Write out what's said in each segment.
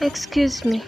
Excuse me.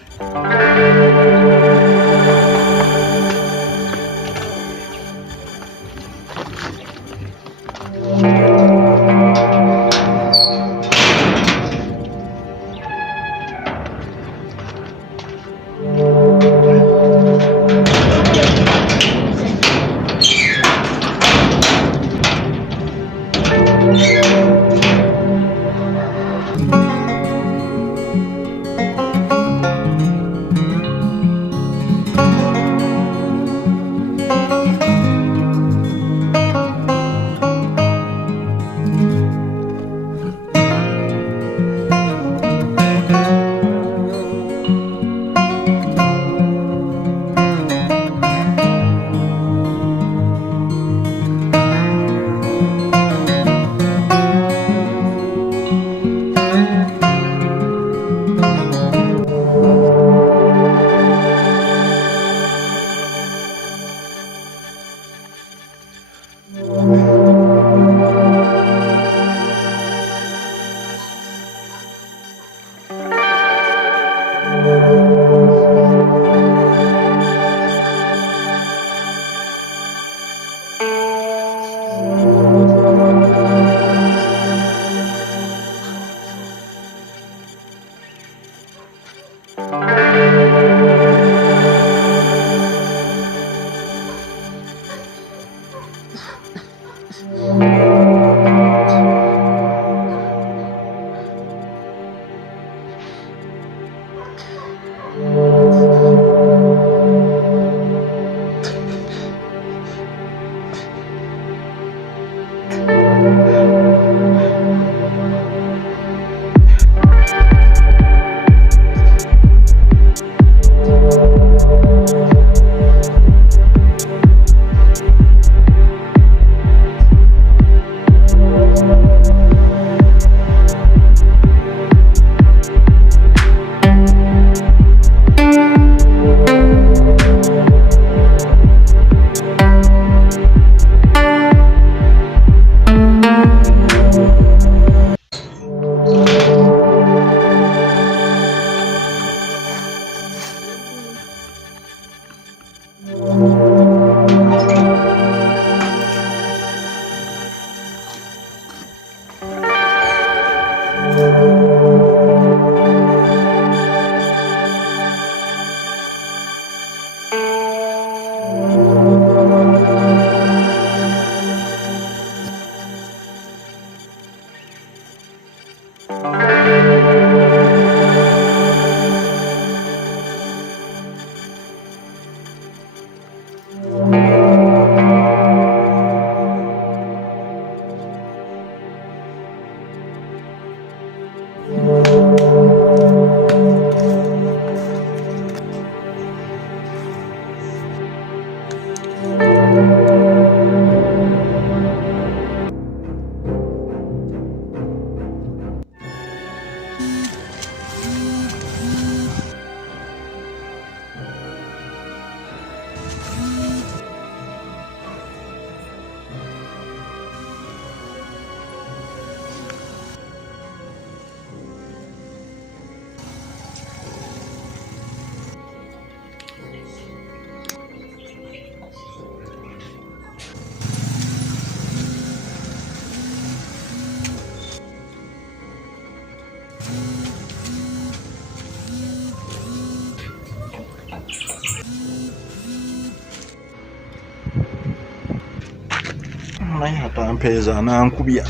naye atampeeza nankubya.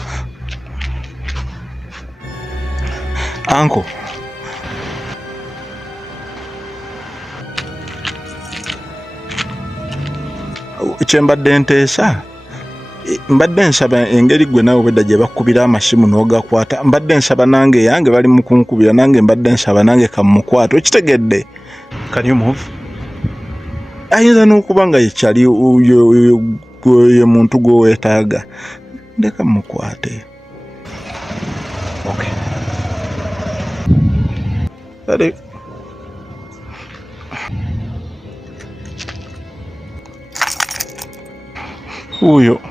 Anko, kyembadde nteesa mbadde nsaba engeri gwe nawe bwedda gye bakubira amasimu n'ogakwata, mbadde nsaba nange yange bali mu kunkubira, nange mbadde nsaba nange kamukwata, okitegedde? Can you move? Ayinza n'okuba nga yekyali ye muntu gwe weetaaga, ndeka mukwate. Okay. Uyo.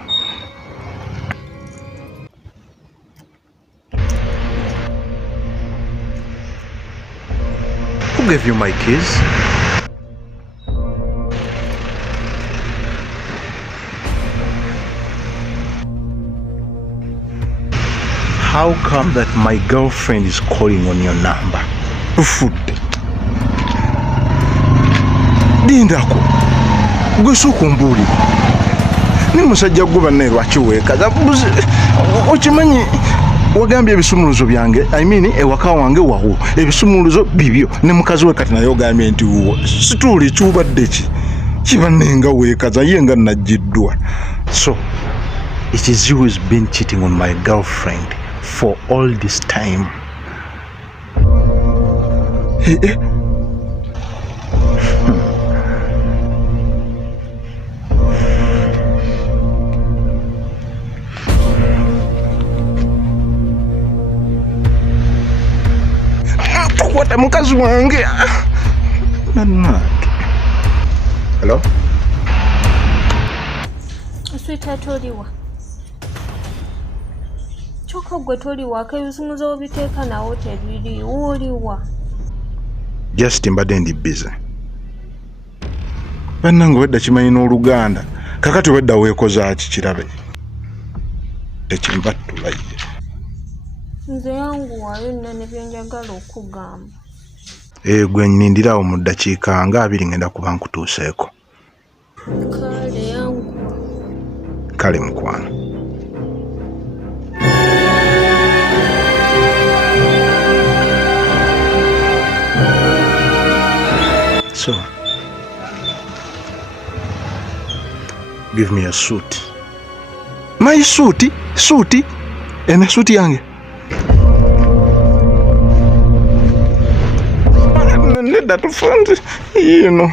Who gave you my keys? How come that my girlfriend is calling on your number? Ufudde. Lindako. Gwe sukumbuulira. Ni musajja gwe banne lwaki weekaza. Okimanyi wagambye ebisumuluzo byange, I mean ewaka wange wawo. Ebisumuluzo bibyo. Ne mukazi we kati naye ogambye nti wuwo. Situuli kyubadde ki? Kibanenga weekaza ye nga najjiddwa. So, it is you who's been cheating on my girlfriend for all this time. Tukwata mukazi wange. Hello? Sweetheart, oliwa. Choka gwe toliwa akebisumuza obiteeka nawo tebiri oliwa. Just mbadde ndi busy. Bannange wedda kimanyi n'Oluganda. Kakati wedda weekoza ki kirabe. Tekimbattulaye. Nze yangu wayo nina ne byenjagala okugamba. Gwe nnindirawo mu ddakiika nga 2 ngenda kuba nkutuuseeko. Kale yangu. Kale mukwano. So, give me a suit. My suit? Suit? Ena suit yange? Nedda tufunze, you know.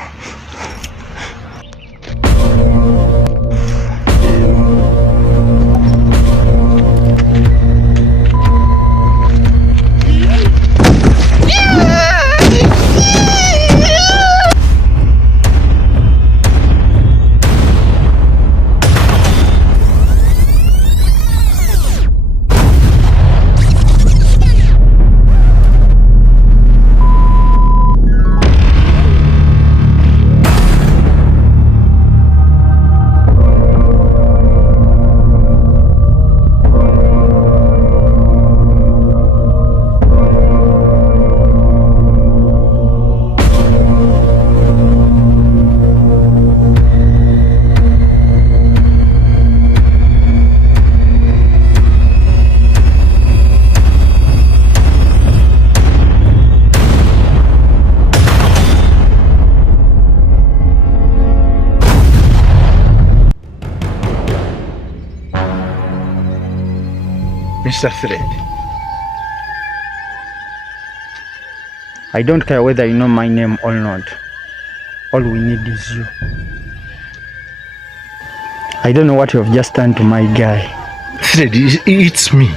Mr. Fred. I don't care whether you know my name or not. All we need is you. I don't know what you have just done to my guy. Fred, it's me.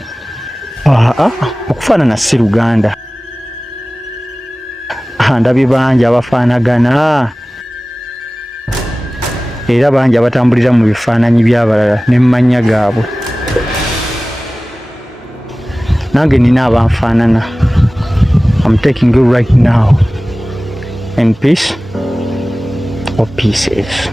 Okufaanana si Luganda. Ndabye bangi abafaanagana. Era bangi abatambulira mu bifaananyi by'abalala ne mu mannya gaabwe. Nange nina abanfaanana. I'm taking you right now. In peace or pieces.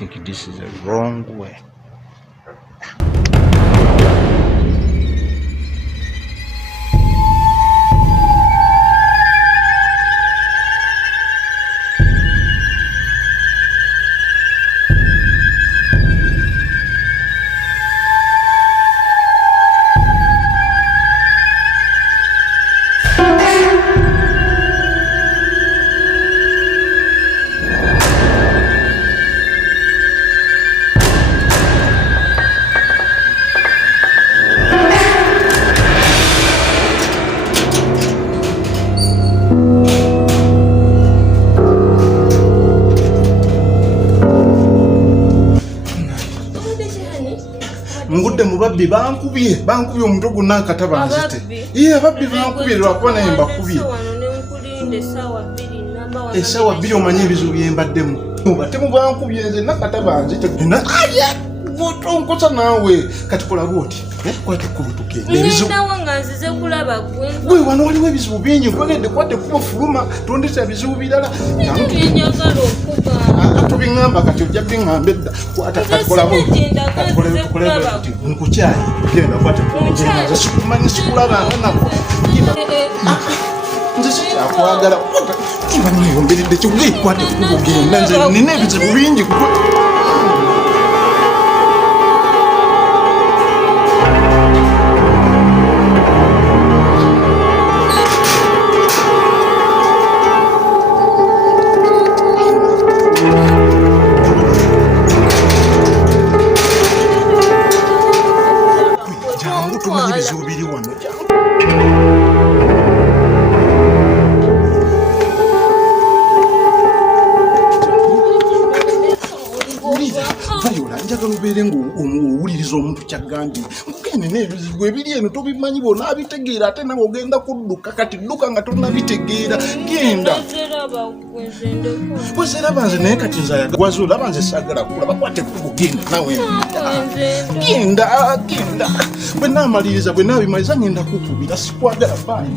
I think this is the wrong way. Ngudde mubabbi bankubye omuntu gonna akataba nzite. Ababbi bankubye lwakuba naye mbakubye. Essaawa 2 omanyi ebizibu bye mbaddemu. Ate mubankubye nze nakataba nzite. Otonkosa naawe kati kola bwoti. Kwate ekkubo tugende. Gwe wano waliwo ebizibu bingi twagende kwate ekkubo fuluma tondesa ebizibu birala. Tubingamba kati ojja biŋŋamba edda. Kwata kati kola bwoti. Nkukyayi genda kwate ekkubo genda. Nze sikumanyi sikulabanga nako. Nze sikyakwagala. Kiba nayomberedde kyogere kwate ekkubo genda. Nze nina ebizibu bingi. Owuliriza omuntu kyagambye nkugende n'ebizibu ebiri eno tobimanyi bona abitegeera ate nawe ogenda kudduka kati dduka nga tonabitegeera genda bwezeraba nze naye kati nze ayagwaza olaba nze saagala kulaba kwate ekkubo genda nawe genda bwe naamaliriza bwe naabimaliza ngenda kukubira sikwagala baayi